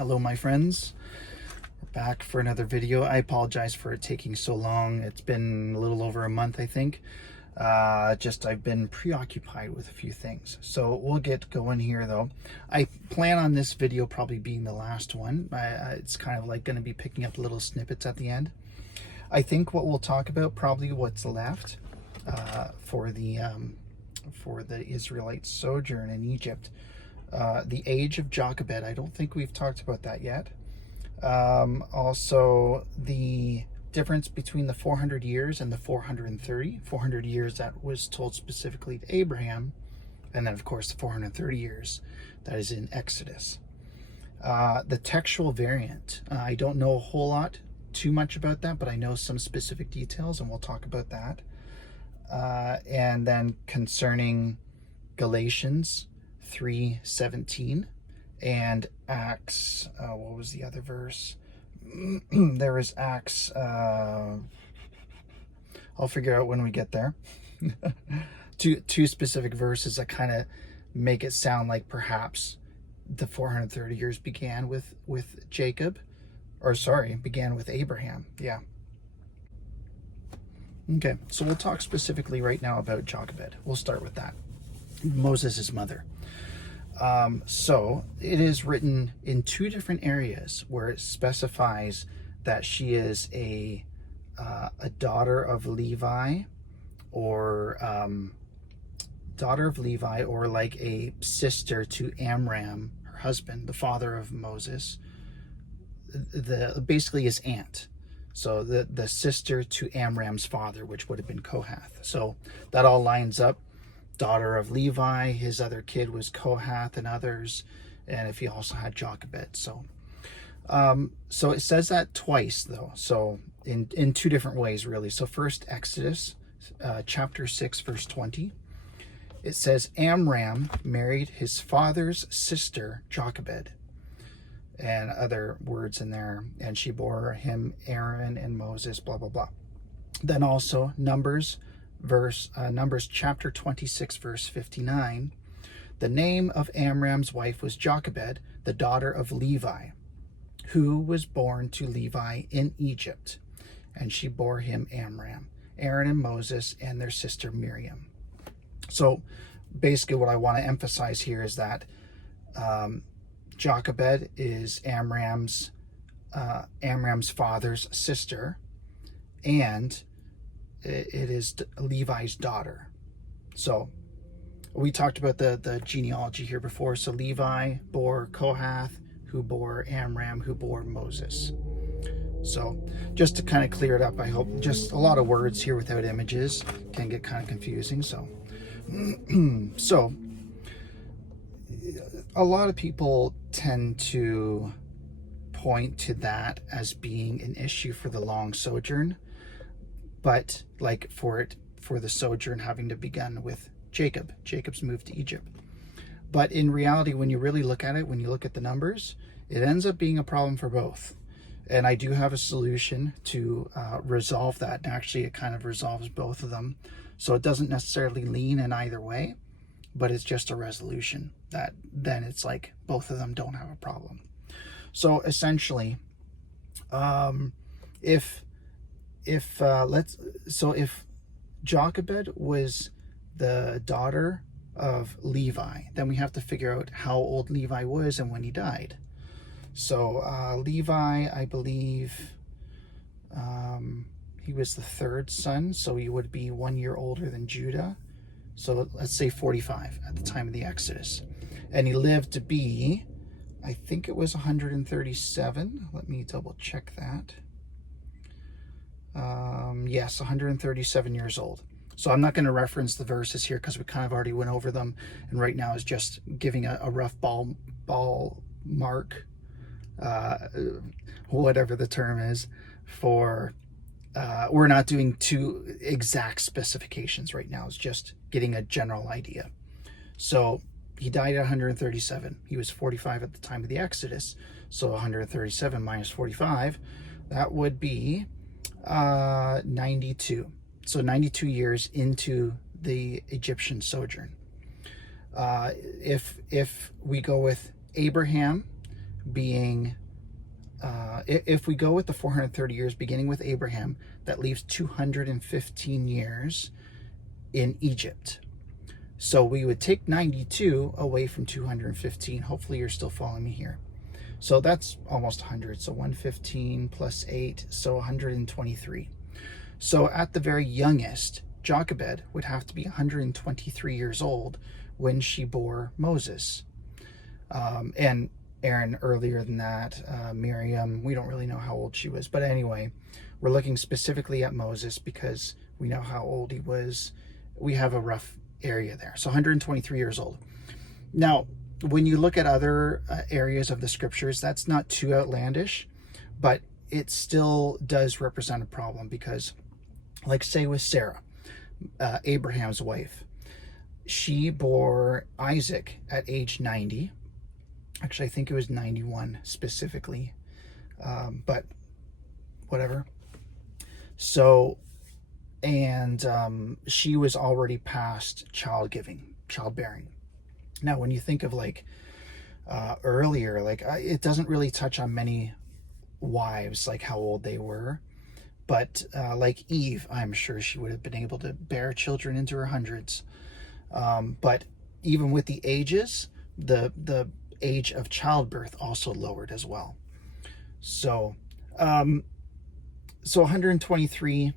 Hello my friends, we're back for another video. I apologize for it taking so long. It's been a little over a month, I think. I've been preoccupied with a few things. So we'll get going here though. I plan on this video probably being the last one. It's kind of like going to be picking up little snippets at the end. I think what we'll talk about, probably what's left for the Israelite sojourn in Egypt. The age of Jochebed, I don't think we've talked about that yet. Also, the difference between the 400 years and the 430. 400 years that was told specifically to Abraham, and then of course the 430 years that is in Exodus. The textual variant, I don't know a whole lot too much about that, but I know some specific details, and we'll talk about that. And then concerning Galatians 3:17 and Acts, what was the other verse? There is Acts, I'll figure out when we get there. two specific verses that kind of make it sound like perhaps the 430 years began with Jacob, or sorry, began with Abraham. Yeah. Okay, so we'll talk specifically right now about Jochebed. We'll start with that. Moses' mother. So it is written in two different areas where it specifies that she is a daughter of Levi, or like a sister to Amram, her husband, the father of Moses, basically his aunt. So the sister to Amram's father, which would have been Kohath. So that all lines up. Daughter of Levi, his other kid was Kohath and others, and if he also had Jochebed. So it says that twice though, so in two different ways really. So first, Exodus chapter 6 verse 20, it says Amram married his father's sister Jochebed, and other words in there, and she bore him Aaron and Moses, blah blah blah. Then also Numbers chapter 26 verse 59, the name of Amram's wife was Jochebed, the daughter of Levi, who was born to Levi in Egypt, and she bore him Amram, Aaron and Moses, and their sister Miriam. So basically what I want to emphasize here is that Jochebed is Amram's father's sister, and it is Levi's daughter. So we talked about the genealogy here before. So Levi bore Kohath, who bore Amram, who bore Moses. So just to kind of clear it up, I hope, just a lot of words here without images can get kind of confusing. So so a lot of people tend to point to that as being an issue for the long sojourn, but like for the sojourn having to begin with Jacob's move to Egypt. But in reality, when you really look at it, when you look at the numbers, it ends up being a problem for both. And I do have a solution to resolve that, and actually it kind of resolves both of them. So it doesn't necessarily lean in either way, but it's just a resolution that then it's like both of them don't have a problem. So essentially, if Jochebed was the daughter of Levi, then we have to figure out how old Levi was and when he died. So Levi, I believe, he was the third son, so he would be 1 year older than Judah. So let's say 45 at the time of the Exodus. And he lived to be, I think it was 137. Let me double check that. Yes, 137 years old. So I'm not going to reference the verses here because we kind of already went over them, and right now is just giving a rough ball mark, whatever the term is, for we're not doing two exact specifications right now. It's just getting a general idea. So he died at 137. He was 45 at the time of the Exodus. So 137 minus 45, that would be 92. So 92 years into the Egyptian sojourn. If we go with Abraham being, if we go with the 430 years beginning with Abraham, that leaves 215 years in Egypt. So we would take 92 away from 215. Hopefully you're still following me here. So that's almost 100. So 115 plus 8, so 123. So at the very youngest, Jochebed would have to be 123 years old when she bore Moses. And Aaron earlier than that, Miriam, we don't really know how old she was. But anyway, we're looking specifically at Moses because we know how old he was. We have a rough area there. So 123 years old. Now, when you look at other areas of the scriptures, that's not too outlandish, but it still does represent a problem because, like say with Sarah, Abraham's wife, she bore Isaac at age 90. Actually, I think it was 91 specifically, but whatever. So, and she was already past childbearing. Now, when you think of like earlier, like it doesn't really touch on many wives, like how old they were. But like Eve, I'm sure she would have been able to bear children into her hundreds. But even with the ages, the age of childbirth also lowered as well. So, so 123,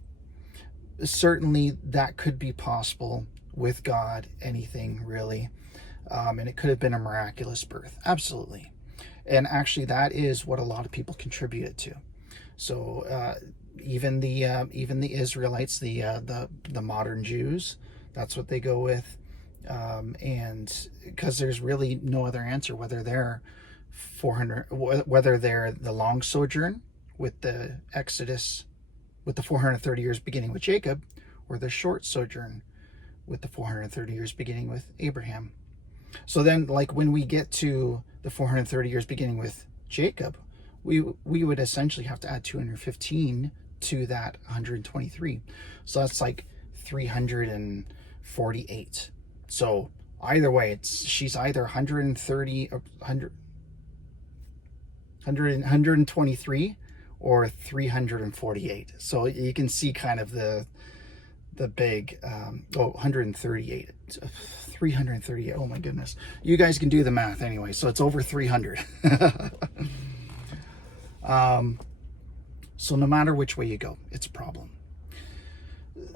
certainly that could be possible with God, anything really. And it could have been a miraculous birth. Absolutely. And actually that is what a lot of people contribute it to. So, even the Israelites, the modern Jews, that's what they go with. And because there's really no other answer, whether they're the long sojourn with the Exodus, with the 430 years beginning with Jacob, or the short sojourn with the 430 years beginning with Abraham. So then, like when we get to the 430 years beginning with Jacob, we would essentially have to add 215 to that 123. So that's like 348. So either way, she's either 130 or 123 or 348. So you can see kind of the big 138, 338. Oh my goodness, you guys can do the math anyway. So it's over 300. So no matter which way you go, it's a problem.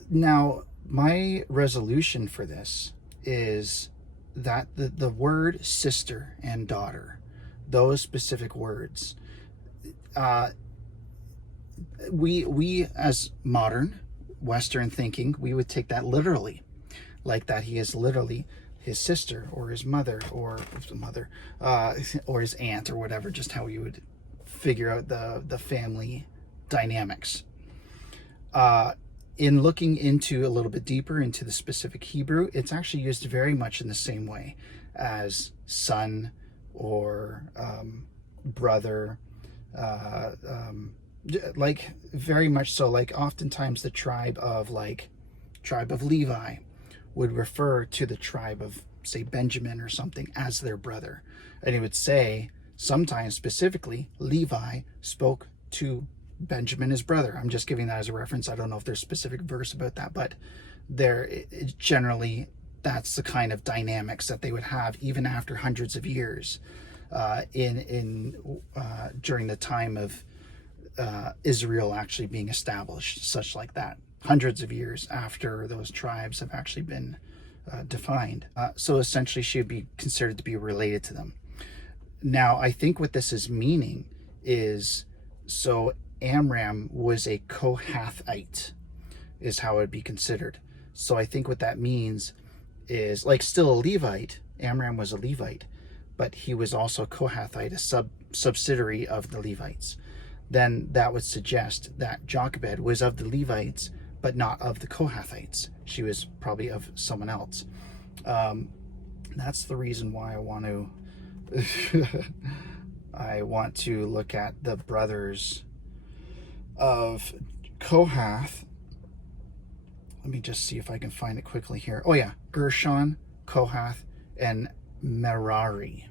Now, my resolution for this is that the word sister and daughter, those specific words, we as modern Western thinking, we would take that literally, like that he is literally his sister or his mother or his aunt or whatever, just how you would figure out the family dynamics. In looking into a little bit deeper into the specific Hebrew, it's actually used very much in the same way as son or brother, like very much so. Like oftentimes the tribe of Levi would refer to the tribe of, say, Benjamin or something as their brother, and it would say sometimes specifically Levi spoke to Benjamin, his brother. I'm just giving that as a reference. I don't know if there's a specific verse about that, but generally that's the kind of dynamics that they would have even after hundreds of years during the time of Israel actually being established, such like that, hundreds of years after those tribes have actually been defined. So essentially she would be considered to be related to them. Now, I think what this is meaning is, so Amram was a Kohathite, is how it would be considered. So I think what that means is, like, still a Levite. Amram was a Levite, but he was also Kohathite, a subsidiary of the Levites. Then that would suggest that Jochebed was of the Levites, but not of the Kohathites. She was probably of someone else. That's the reason why I want to I want to look at the brothers of Kohath. Let me just see if I can find it quickly here. Oh yeah, Gershon, Kohath, and Merari.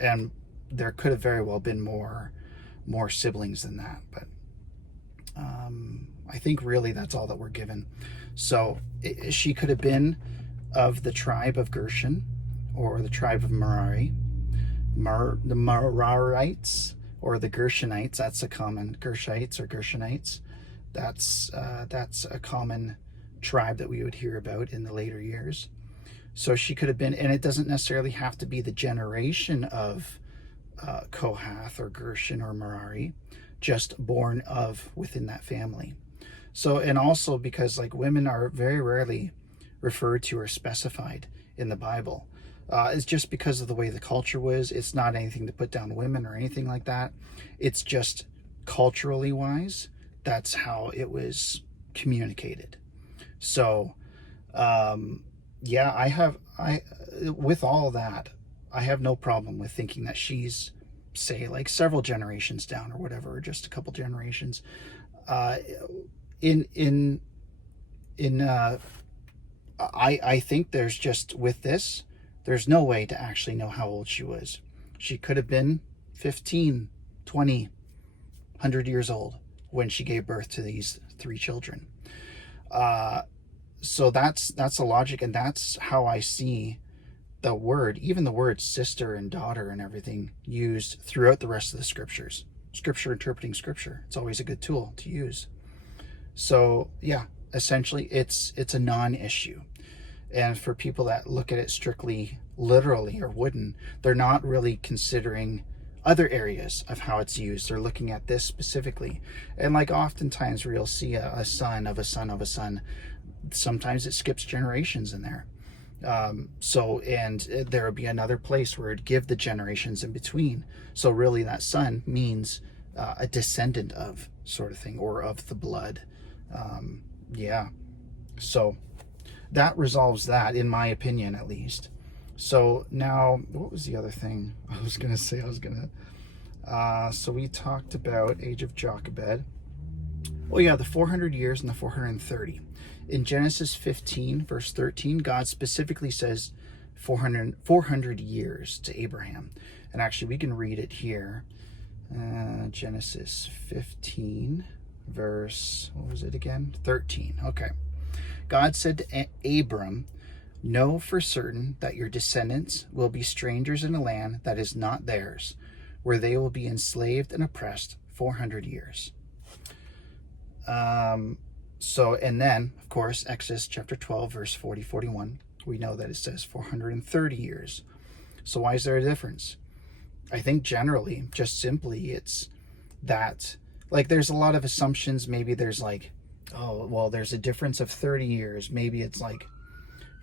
And there could have very well been more siblings than that, but I think really that's all that we're given. So she could have been of the tribe of Gershon or the tribe of Merari. The Merarites or the Gershonites, that's a common, Gershites or Gershonites, that's a common tribe that we would hear about in the later years. So she could have been, and it doesn't necessarily have to be the generation of Kohath or Gershon or Merari, just born of within that family. So, and also because like women are very rarely referred to or specified in the Bible. It's just because of the way the culture was. It's not anything to put down women or anything like that. It's just culturally wise, that's how it was communicated. So, yeah, with all that, I have no problem with thinking that she's, say, like several generations down or whatever, or just a couple generations. I think there's just, with this, there's no way to actually know how old she was. She could have been 15, 20, 100 years old when she gave birth to these 3 children. So that's the logic, and that's how I see the word, even the word sister and daughter and everything, used throughout the rest of the scriptures. Scripture interpreting scripture. It's always a good tool to use. So yeah, essentially it's a non-issue. And for people that look at it strictly literally or wooden, they're not really considering other areas of how it's used. They're looking at this specifically. And like oftentimes where you'll see a son of a son of a son, sometimes it skips generations in there. So, and there would be another place where it'd give the generations in between. So really that son means a descendant of, sort of thing, or of the blood. Yeah. So that resolves that, in my opinion, at least. So now, what was the other thing I was going to say? So we talked about age of Jochebed. Oh yeah, the 400 years and the 430. In Genesis 15, verse 13, God specifically says 400 years to Abraham. And actually, we can read it here. Genesis 15, verse, what was it again? 13. Okay. God said to Abram, "Know for certain that your descendants will be strangers in a land that is not theirs, where they will be enslaved and oppressed 400 years. So, and then, of course, Exodus chapter 12, verse 40, 41, we know that it says 430 years. So why is there a difference? I think generally, just simply, it's that, like, there's a lot of assumptions. Maybe there's like, oh, well, there's a difference of 30 years. Maybe it's like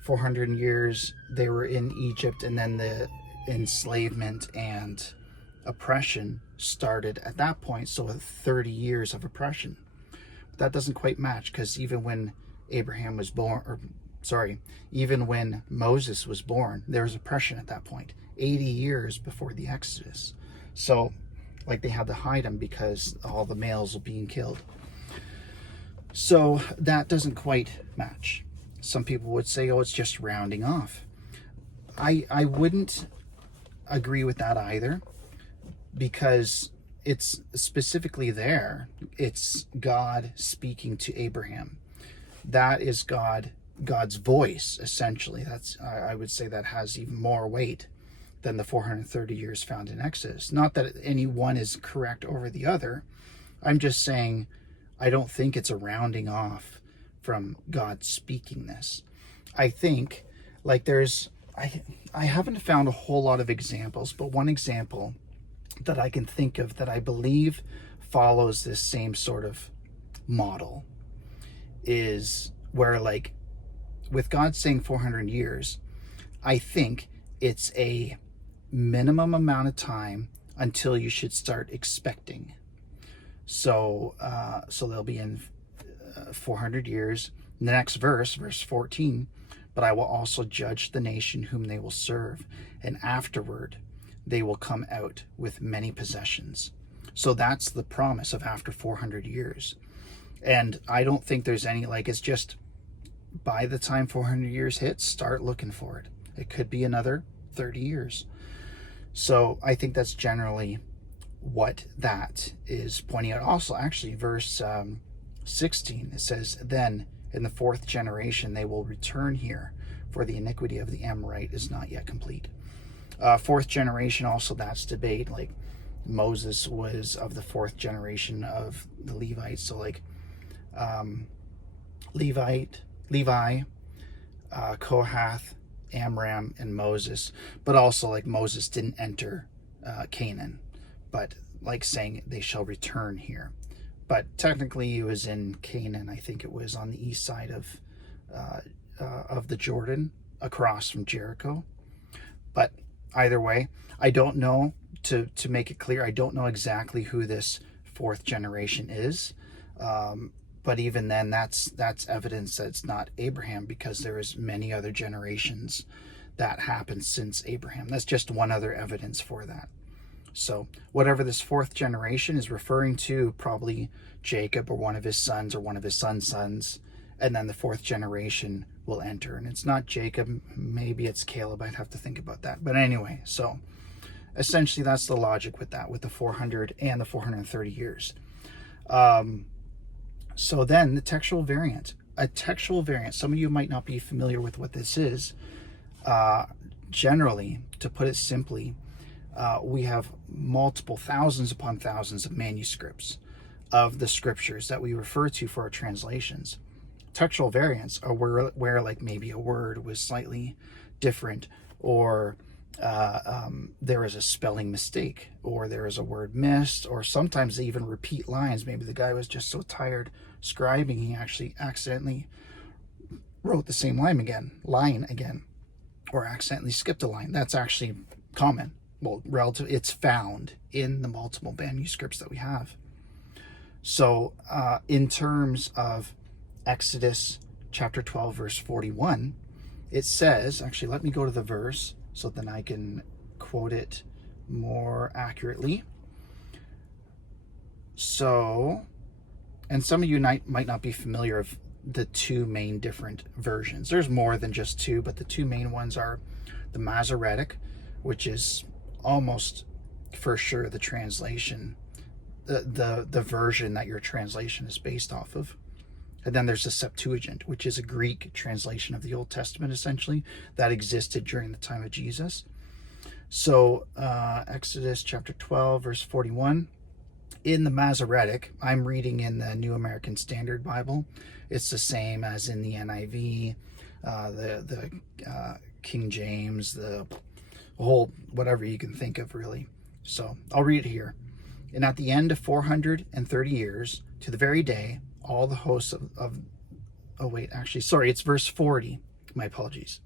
400 years they were in Egypt, and then the enslavement and oppression started at that point. So 30 years of oppression. That doesn't quite match, because even when Abraham was born, or sorry, even when Moses was born, there was oppression at that point, 80 years before the Exodus. So, like, they had to hide him because all the males were being killed. So that doesn't quite match. Some people would say, oh, it's just rounding off. I wouldn't agree with that either, because it's specifically there. It's God speaking to Abraham. That is God's voice, essentially. That's, I would say, that has even more weight than the 430 years found in Exodus. Not that any one is correct over the other. I'm just saying I don't think it's a rounding off from God speaking this. I think, like, I haven't found a whole lot of examples, but one example that I can think of that I believe follows this same sort of model is where, like, with God saying 400 years, I think it's a minimum amount of time until you should start expecting. So they'll be in 400 years. In the next verse 14, but I will also judge the nation whom they will serve, and afterward they will come out with many possessions. So that's the promise of after 400 years. And I don't think there's any, like, it's just by the time 400 years hits, start looking for it. It could be another 30 years. So I think that's generally what that is pointing out. Also, actually, verse 16, it says, then in the fourth generation they will return here, for the iniquity of the Amorite is not yet complete. Fourth generation, also that's debate. Like Moses was of the fourth generation of the Levites. So like Levi, Kohath, Amram, and Moses. But also like Moses didn't enter Canaan, but like saying they shall return here. But technically he was in Canaan. I think it was on the east side of the Jordan, across from Jericho. But either way, I don't know, to make it clear, I don't know exactly who this fourth generation is. But even then, that's evidence that it's not Abraham, because there is many other generations that happened since Abraham. That's just one other evidence for that. So whatever this fourth generation is referring to, probably Jacob or one of his sons or one of his sons' sons, and then the fourth generation will enter. And it's not Jacob, maybe it's Caleb. I'd have to think about that. But anyway, so essentially that's the logic with that, with the 400 and the 430 years. So then the textual variant. A textual variant, some of you might not be familiar with what this is. Generally, to put it simply, we have multiple thousands upon thousands of manuscripts of the scriptures that we refer to for our translations. Textual variants are where like maybe a word was slightly different, or there is a spelling mistake, or there is a word missed, or sometimes they even repeat lines. Maybe the guy was just so tired scribing he actually accidentally wrote the same line again, or accidentally skipped a line. That's actually common. Well, it's found in the multiple manuscripts that we have. So in terms of Exodus chapter 12 verse 41, it says, actually let me go to the verse so then I can quote it more accurately. So, and some of you might not be familiar of the two main different versions. There's more than just two, but the two main ones are the Masoretic, which is almost for sure the translation, the version that your translation is based off of. And then there's the Septuagint, which is a Greek translation of the Old Testament, essentially, that existed during the time of Jesus. So Exodus chapter 12, verse 41, in the Masoretic, I'm reading in the New American Standard Bible. It's the same as in the NIV, the King James, the whole, whatever you can think of, really. So I'll read it here. And at the end of 430 years, to the very day, all the hosts it's verse 40. My apologies.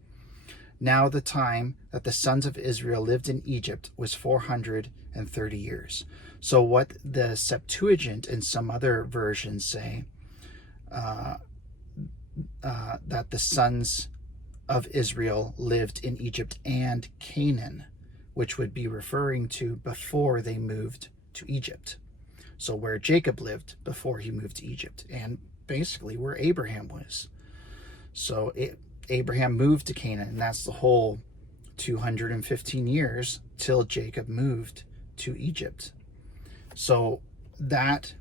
Now the time that the sons of Israel lived in Egypt was 430 years. So what the Septuagint and some other versions say, that the sons of Israel lived in Egypt and Canaan, which would be referring to before they moved to Egypt. So where Jacob lived before he moved to Egypt, and basically where Abraham was. So Abraham moved to Canaan, and that's the whole 215 years till Jacob moved to Egypt. So that,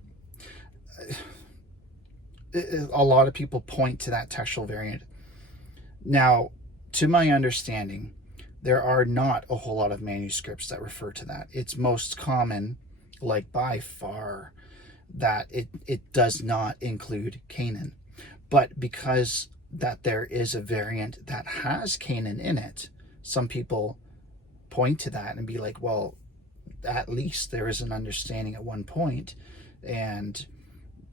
a lot of people point to that textual variant. Now, to my understanding, there are not a whole lot of manuscripts that refer to that. It's most common, like by far, that it does not include Canaan. But because that there is a variant that has Canaan in it, some people point to that and be like, well, at least there is an understanding at one point. And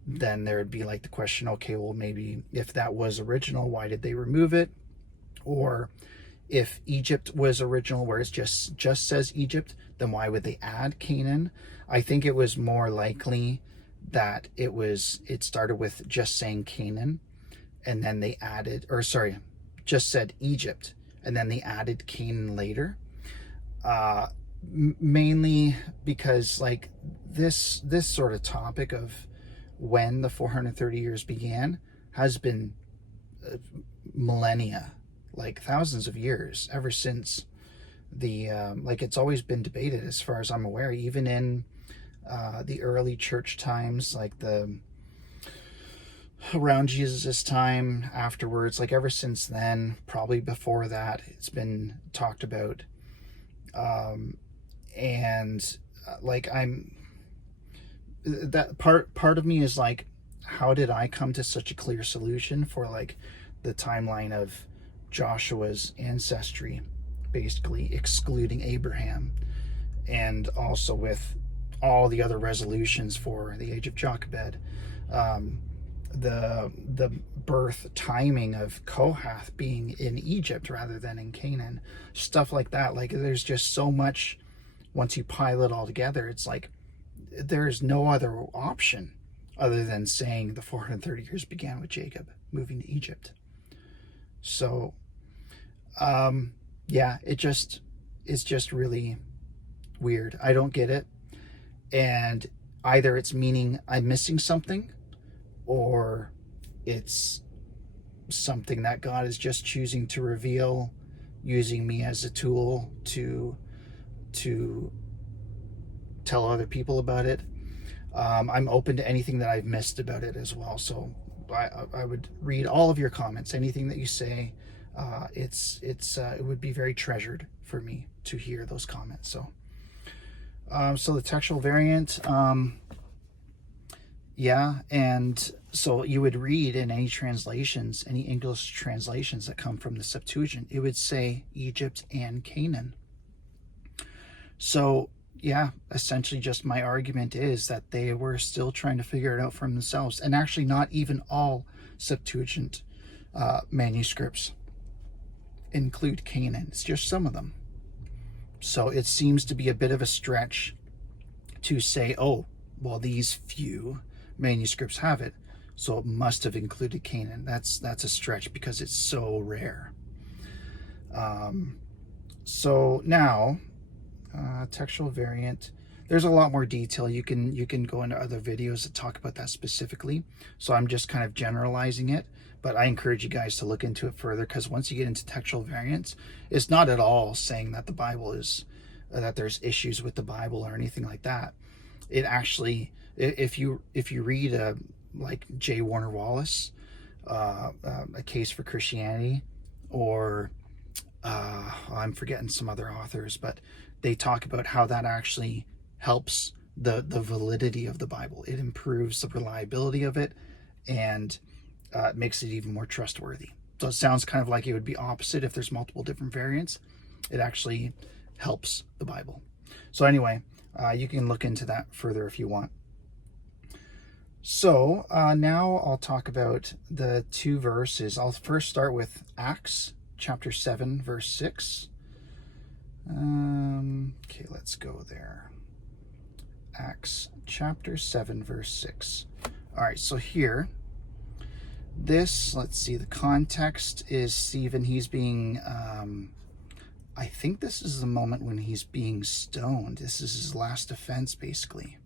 then there would be like the question, okay, well, maybe if that was original, why did they remove it? Or if Egypt was original, where it just says Egypt, then why would they add Canaan? I think it was more likely that it started with just saying Canaan, and then they added, just said Egypt, and then they added Canaan later. Mainly because like this sort of topic of when the 430 years began has been millennia, like thousands of years, ever since like it's always been debated as far as I'm aware, even in the early church times, like around Jesus' time, afterwards, like ever since then, probably before that, it's been talked about. And like that part of me is like, how did I come to such a clear solution for like the timeline of Joshua's ancestry, basically excluding Abraham, and also with all the other resolutions for the age of Jochebed, the birth timing of Kohath being in Egypt rather than in Canaan, stuff like that. Like there's just so much. Once you pile it all together, it's like there's no other option other than saying the 430 years began with Jacob moving to Egypt. So yeah, it's just really weird. I don't get it. And either it's meaning I'm missing something, or it's something that God is just choosing to reveal, using me as a tool to tell other people about it. I'm open to anything that I've missed about it as well. So I would read all of your comments, anything that you say. It would be very treasured for me to hear those comments. So the textual variant, yeah, and so you would read in any translations, any English translations that come from the Septuagint, it would say Egypt and Canaan. So yeah, essentially just my argument is that they were still trying to figure it out for themselves. And actually not even all Septuagint manuscripts include Canaan. It's just some of them. So it seems to be a bit of a stretch to say, oh, well, these few manuscripts have it, so it must have included Canaan. That's a stretch because it's so rare. So now, textual variant, there's a lot more detail. You can go into other videos that talk about that specifically. So I'm just kind of generalizing it, but I encourage you guys to look into it further, because once you get into textual variants, it's not at all saying that the Bible is that there's issues with the Bible or anything like that. It actually, if you read like J. Warner Wallace, A Case for Christianity, or I'm forgetting some other authors, but they talk about how that actually helps the validity of the Bible. It improves the reliability of it, and it makes it even more trustworthy. So it sounds kind of like it would be opposite if there's multiple different variants. It actually helps the Bible. So anyway, you can look into that further if you want. So now I'll talk about the two verses. I'll first start with Acts chapter 7, verse 6. Okay, let's go there. Acts chapter 7, verse 6. All right, so here, let's see, the context is Stephen. He's being, I think this is the moment when he's being stoned. This is his last offense, basically.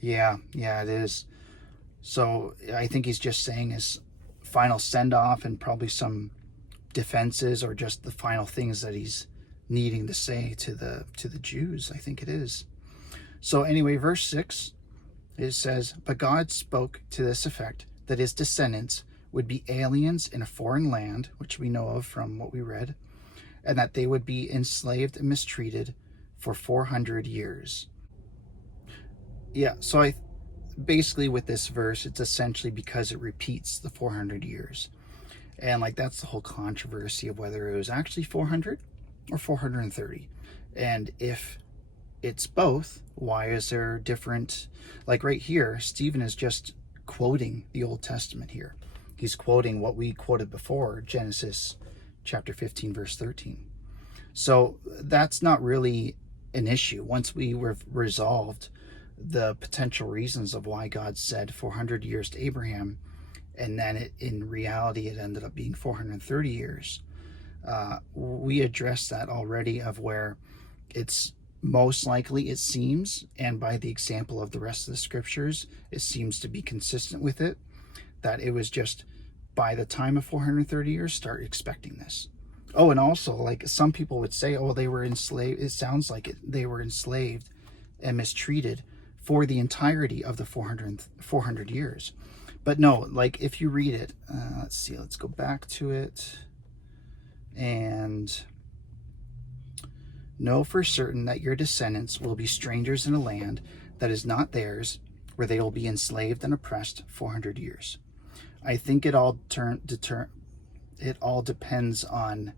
Yeah, it is. So I think he's just saying his final send-off and probably some defenses, or just the final things that he's needing to say to the Jews, I think it is. So anyway, verse 6, it says, "But God spoke to this effect, that his descendants would be aliens in a foreign land," which we know of from what we read, "and that they would be enslaved and mistreated for 400 years. Yeah, so basically with this verse, it's essentially because it repeats the 400 years. And like that's the whole controversy of whether it was actually 400 or 430. And if it's both, why is there different? Like right here, Stephen is just quoting the Old Testament here. He's quoting what we quoted before, Genesis chapter 15, verse 13. So that's not really an issue. Once we resolved the potential reasons of why God said 400 years to Abraham, and then in reality it ended up being 430 years. We addressed that already, of where it's most likely, it seems, and by the example of the rest of the scriptures, it seems to be consistent with it, that it was just by the time of 430 years, start expecting this. Oh, and also, like, some people would say, oh, they were enslaved. It sounds like they were enslaved and mistreated for the entirety of the 400 years. But no, like, if you read it, let's see, let's go back to it. And know for certain that your descendants will be strangers in a land that is not theirs, where they will be enslaved and oppressed 400 years. I think it all depends on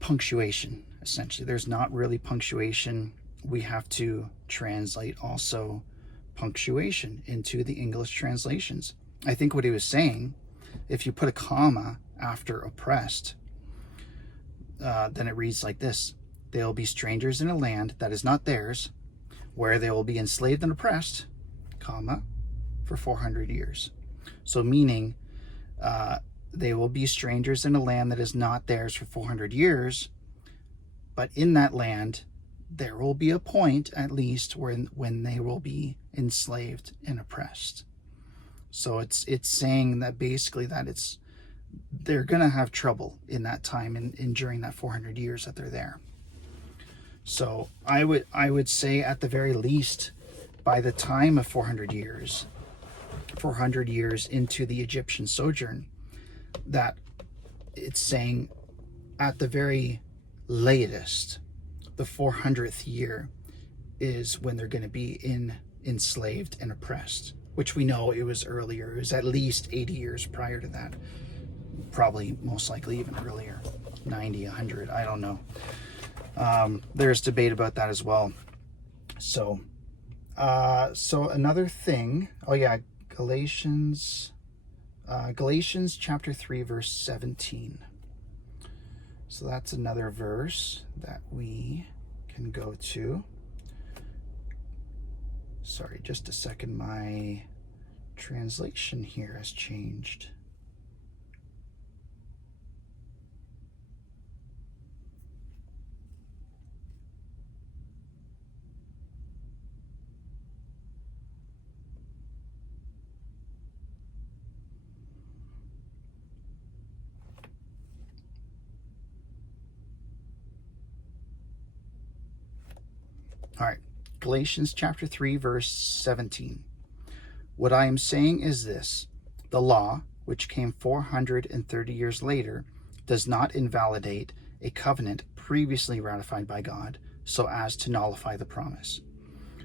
punctuation. Essentially, there's not really punctuation. We have to translate also punctuation into the English translations. I think what he was saying, if you put a comma after oppressed, then it reads like this: they will be strangers in a land that is not theirs, where they will be enslaved and oppressed, comma, for 400 years. So meaning, they will be strangers in a land that is not theirs for 400 years, but in that land, there will be a point, at least, when they will be enslaved and oppressed. So it's saying that basically that they're going to have trouble in that time and during that 400 years that they're there. So I would say at the very least, by the time of 400 years into the Egyptian sojourn, that it's saying at the very latest, the 400th year is when they're going to be enslaved and oppressed, which we know it was earlier. It was at least 80 years prior to that. Probably, most likely even earlier, 90, 100, I don't know. There's debate about that as well. So another thing, Galatians chapter 3, verse 17. So that's another verse that we can go to. Sorry, just a second. My translation here has changed. All right, Galatians chapter 3, verse 17. What I am saying is this: the law, which came 430 years later, does not invalidate a covenant previously ratified by God so as to nullify the promise.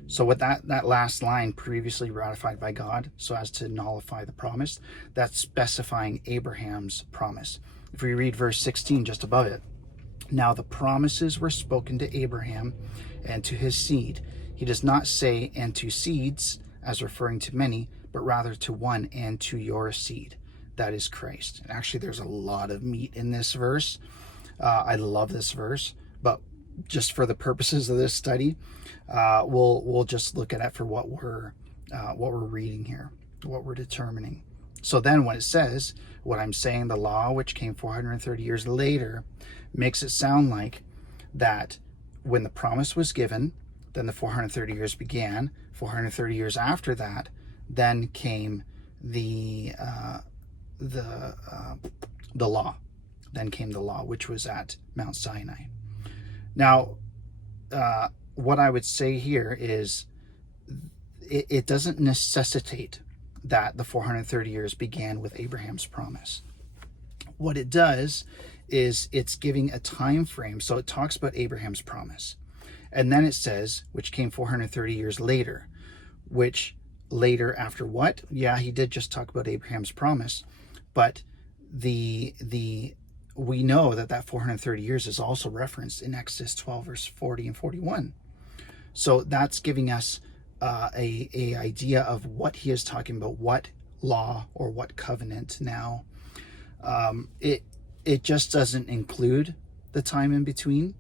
So with that last line, previously ratified by God so as to nullify the promise, that's specifying Abraham's promise. If we read verse 16 just above it, now the promises were spoken to Abraham and to his seed. He does not say and to seeds as referring to many, but rather to one, and to your seed. That is Christ. And actually, there's a lot of meat in this verse. I love this verse, but just for the purposes of this study, we'll just look at it for what we're reading here, what we're determining. So then when it says, what I'm saying, the law, which came 430 years later, makes it sound like that when the promise was given, then the 430 years began. 430 years after that, then came the law. Then came the law, which was at Mount Sinai. Now, what I would say here is it doesn't necessitate that the 430 years began with Abraham's promise. What it does is it's giving a time frame. So it talks about Abraham's promise. And then it says, which came 430 years later, which later after what? Yeah, he did just talk about Abraham's promise, but we know that 430 years is also referenced in Exodus 12, verse 40 and 41. So that's giving us a idea of what he is talking about, what law or what covenant now. It just doesn't include the time in between.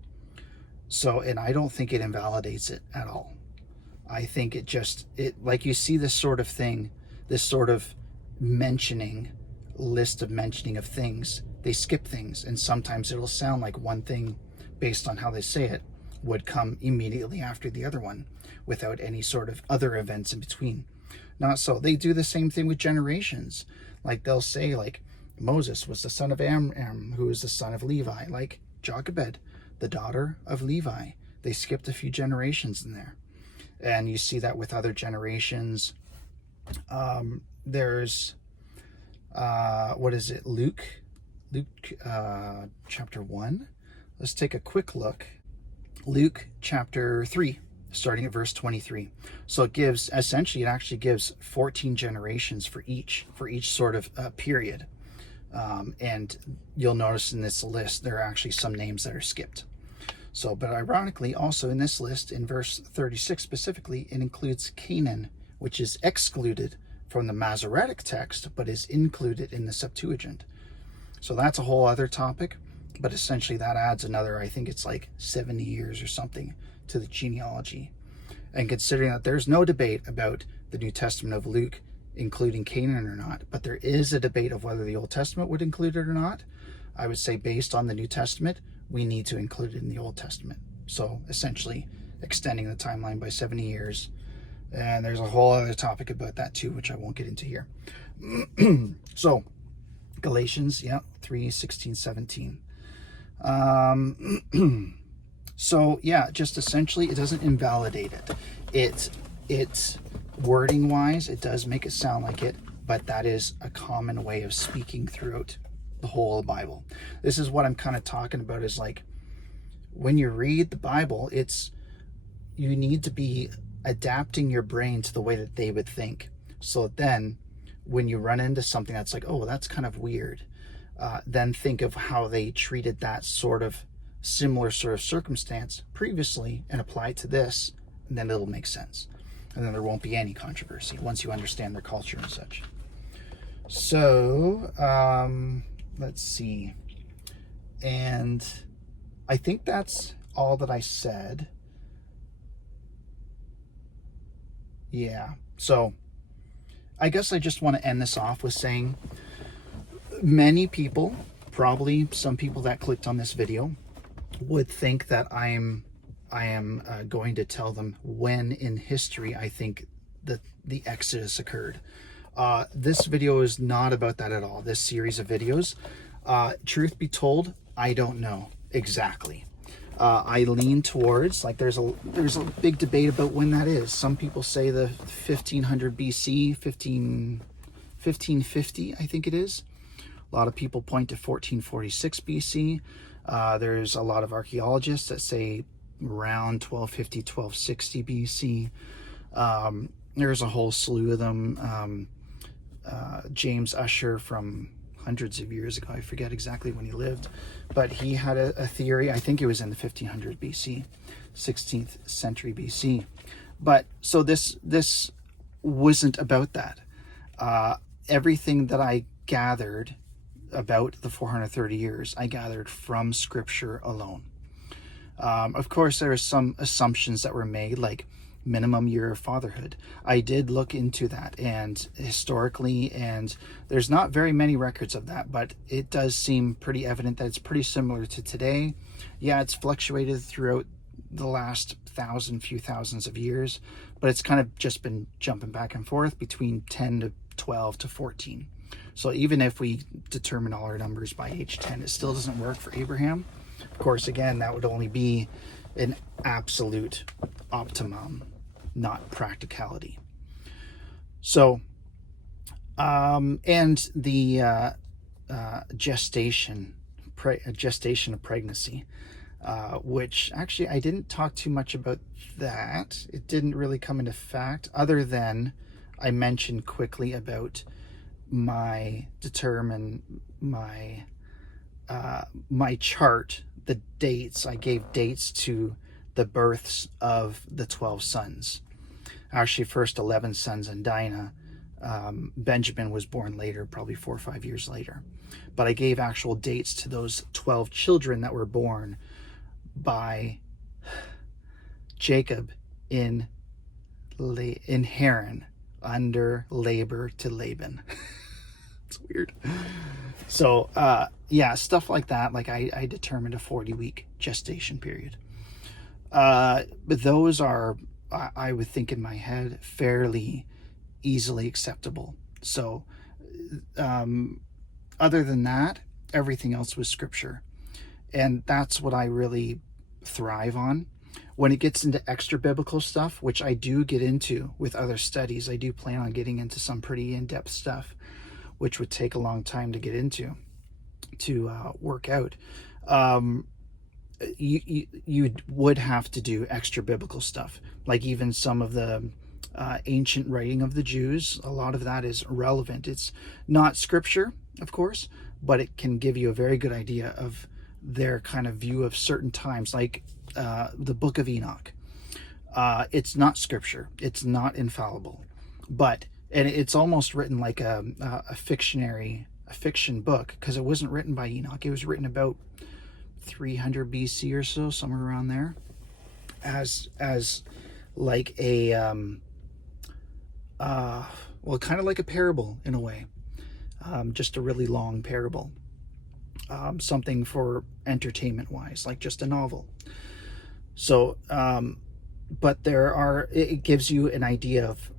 So, and I don't think it invalidates it at all. I think it like you see this sort of thing, this sort of list of mentioning of things, they skip things, and sometimes it'll sound like one thing based on how they say it, would come immediately after the other one without any sort of other events in between. Not so. They do the same thing with generations. Like they'll say, like, Moses was the son of Amram, who is the son of Levi. Like Jochebed, the daughter of Levi. They skipped a few generations in there. And you see that with other generations. There's, what is it? Luke chapter 1. Let's take a quick look. Luke chapter 3, starting at verse 23. So it gives, essentially, it actually gives 14 generations for each sort of period. And you'll notice in this list, there are actually some names that are skipped. So, but ironically, also in this list, in verse 36 specifically, it includes Canaan, which is excluded from the Masoretic text, but is included in the Septuagint. So that's a whole other topic, but essentially that adds another, I think it's like 70 years or something to the genealogy. And considering that there's no debate about the New Testament of Luke including Canaan or not, but there is a debate of whether the Old Testament would include it or not, I would say based on the New Testament, we need to include it in the Old Testament. So essentially extending the timeline by 70 years. And there's a whole other topic about that too, which I won't get into here. So Galatians, 3, 16, 17. So yeah, just essentially it doesn't invalidate it. It's wording wise, it does make it sound like it, but that is a common way of speaking throughout the whole of the Bible. This is what I'm kind of talking about, is like when you read the Bible, you need to be adapting your brain to the way that they would think. So then when you run into something that's like, oh, that's kind of weird, then think of how they treated that sort of similar sort of circumstance previously and apply it to this, and then it'll make sense. And then there won't be any controversy once you understand their culture and such. So, let's see. And I think that's all that I said. Yeah. So I guess I just want to end this off with saying many people, probably some people that clicked on this video, would think that I am going to tell them when in history I think that the Exodus occurred. This video is not about that at all. This series of videos, truth be told, I don't know exactly. I lean towards, like, there's a big debate about when that is. Some people say the 1500 BC, 1550, I think it is. A lot of people point to 1446 BC. There's a lot of archaeologists that say around 1250, 1260 BC. There's a whole slew of them. James Ussher from hundreds of years ago, I forget exactly when he lived, but he had a theory, I think it was in the 1500 BC, 16th century BC. But so this wasn't about that. Everything that I gathered about the 430 years, I gathered from scripture alone. Of course, there are some assumptions that were made, like minimum year of fatherhood. I did look into that, and historically, and there's not very many records of that, but it does seem pretty evident that it's pretty similar to today. Yeah, it's fluctuated throughout the last few thousands of years, but it's kind of just been jumping back and forth between 10 to 12 to 14. So even if we determine all our numbers by age 10, it still doesn't work for Abraham. Of course, again, that would only be an absolute optimum, not practicality. So, and the gestation of pregnancy, which actually I didn't talk too much about that. It didn't really come into fact, other than I mentioned quickly about my chart, the dates. I gave dates to the births of the 12 sons. Actually, first 11 sons and Dinah. Benjamin was born later, probably 4 or 5 years later. But I gave actual dates to those 12 children that were born by Jacob in Haran under labor to Laban. It's weird. So, yeah, stuff like that. Like I determined a 40-week gestation period. But those are, I would think in my head, fairly easily acceptable. So other than that, everything else was scripture. And that's what I really thrive on. When it gets into extra biblical stuff, which I do get into with other studies, I do plan on getting into some pretty in-depth stuff, which would take a long time to get into, to work out. You would have to do extra biblical stuff, like even some of the ancient writing of the Jews. A lot of that is relevant. It's not scripture, of course, but it can give you a very good idea of their kind of view of certain times, like the book of Enoch. It's not scripture, it's not infallible, but, and it's almost written like a fiction book, because it wasn't written by Enoch. It was written about 300 BC or so, somewhere around there, as like a well, kind of like a parable in a way, just a really long parable, something for entertainment wise, like just a novel. So but it gives you an idea of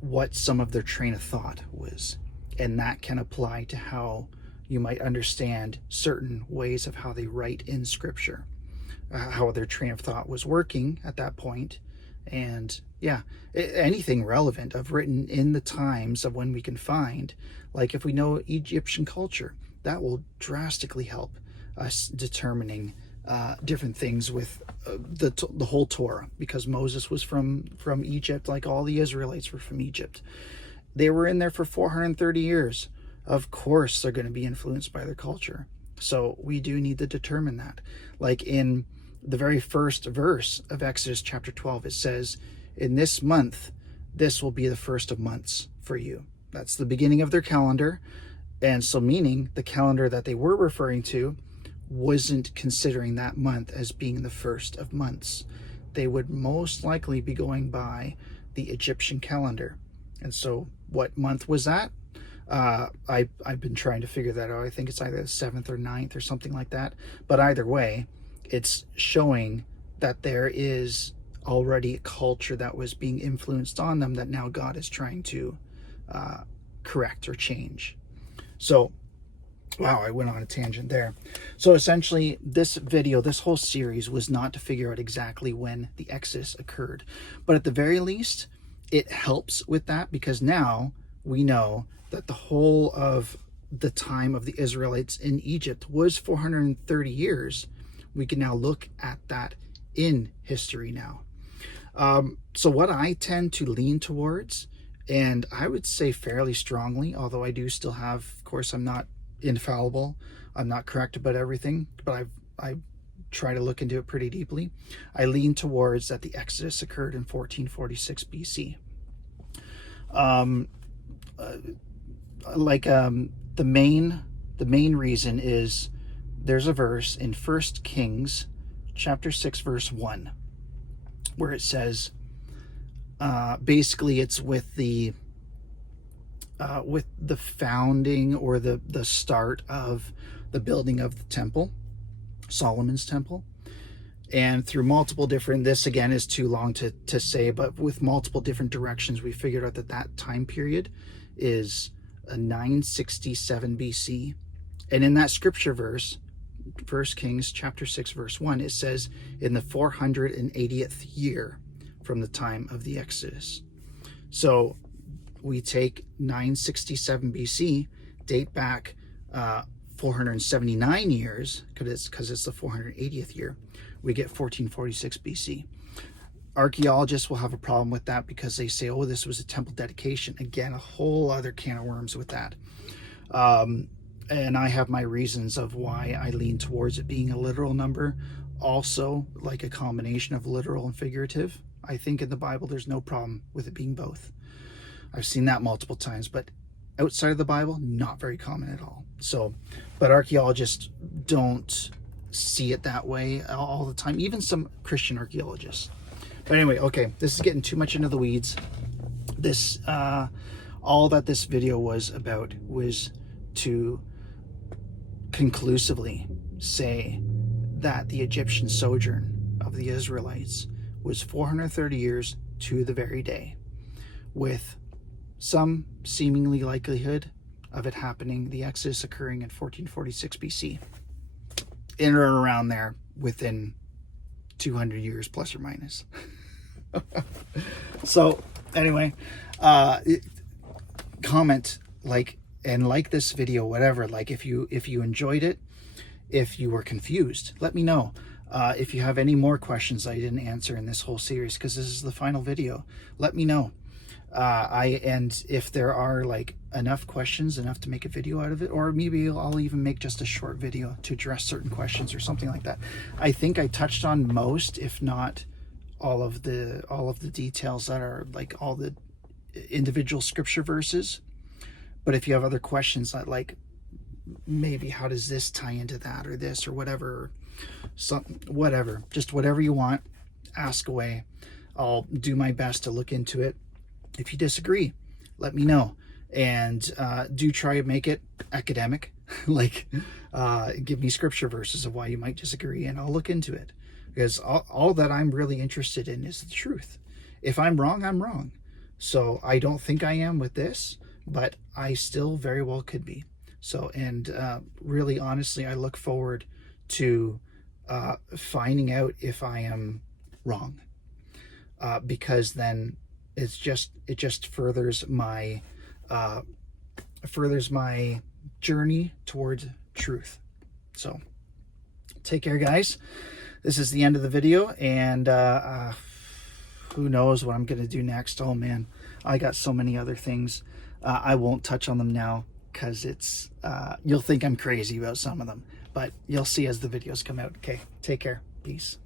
what some of their train of thought was, and that can apply to how you might understand certain ways of how they write in scripture, how their train of thought was working at that point. And yeah, anything relevant of written in the times of when we can find, like if we know Egyptian culture, that will drastically help us determining different things with the whole Torah, because Moses was from Egypt, like all the Israelites were from Egypt. They were in there for 430 years. Of course they're going to be influenced by their culture. So we do need to determine that. Like in the very first verse of Exodus chapter 12, it says, in this month, this will be the first of months for you. That's the beginning of their calendar. And so meaning the calendar that they were referring to wasn't considering that month as being the first of months. They would most likely be going by the Egyptian calendar. And so what month was that? I've been trying to figure that out. I think it's either the 7th or 9th or something like that. But either way, it's showing that there is already a culture that was being influenced on them that now God is trying to correct or change. So, wow, I went on a tangent there. So essentially, this video, this whole series was not to figure out exactly when the Exodus occurred. But at the very least, it helps with that, because now we know that the whole of the time of the Israelites in Egypt was 430 years. We can now look at that in history now. So what I tend to lean towards, and I would say fairly strongly, although I do still have, of course, I'm not infallible, I'm not correct about everything, but I try to look into it pretty deeply. I lean towards that the Exodus occurred in 1446 BC. The main reason is there's a verse in 1 Kings chapter 6 verse 1 where it says, basically it's with the founding or the start of the building of the temple, Solomon's temple. And through multiple different, this again is too long to say, but with multiple different directions, we figured out that time period is 967 BC. And in that scripture verse, 1 Kings chapter 6 verse 1, it says in the 480th year from the time of the Exodus. So we take 967 BC, date back 479 years, because it's the 480th year, we get 1446 BC. Archaeologists will have a problem with that because they say, oh, this was a temple dedication. Again, a whole other can of worms with that. And I have my reasons of why I lean towards it being a literal number. Also, like a combination of literal and figurative. I think in the Bible, there's no problem with it being both. I've seen that multiple times, but outside of the Bible, not very common at all. So, but archaeologists don't see it that way all the time, even some Christian archaeologists. But anyway, okay, this is getting too much into the weeds. This, all that this video was about was to conclusively say that the Egyptian sojourn of of the Israelites was 430 years to the very day, with some seemingly likelihood of it happening, the Exodus occurring in 1446 BC, in or around there, within 200 years plus or minus. So anyway, comment, like this video, whatever. Like if you enjoyed it, if you were confused, let me know. If you have any more questions I didn't answer in this whole series, because this is the final video, let me know. And if there are like enough questions, enough to make a video out of it, or maybe I'll even make just a short video to address certain questions or something like that. I think I touched on most, if not all of the details that are like all the individual scripture verses. But if you have other questions that, like, maybe how does this tie into that, or this, or whatever, whatever, just whatever you want, ask away. I'll do my best to look into it. If you disagree, let me know, and do try to make it academic. Like, give me scripture verses of why you might disagree, and I'll look into it, because all that I'm really interested in is the truth. If I'm wrong, I'm wrong. So I don't think I am with this, but I still very well could be. So, and really, honestly, I look forward to finding out if I am wrong, because then it just furthers my journey toward truth. So take care, guys. This is the end of the video, and who knows what I'm gonna do next. Oh man, I got so many other things. I won't touch on them now, because it's you'll think I'm crazy about some of them, but you'll see as the videos come out. Okay, take care. Peace.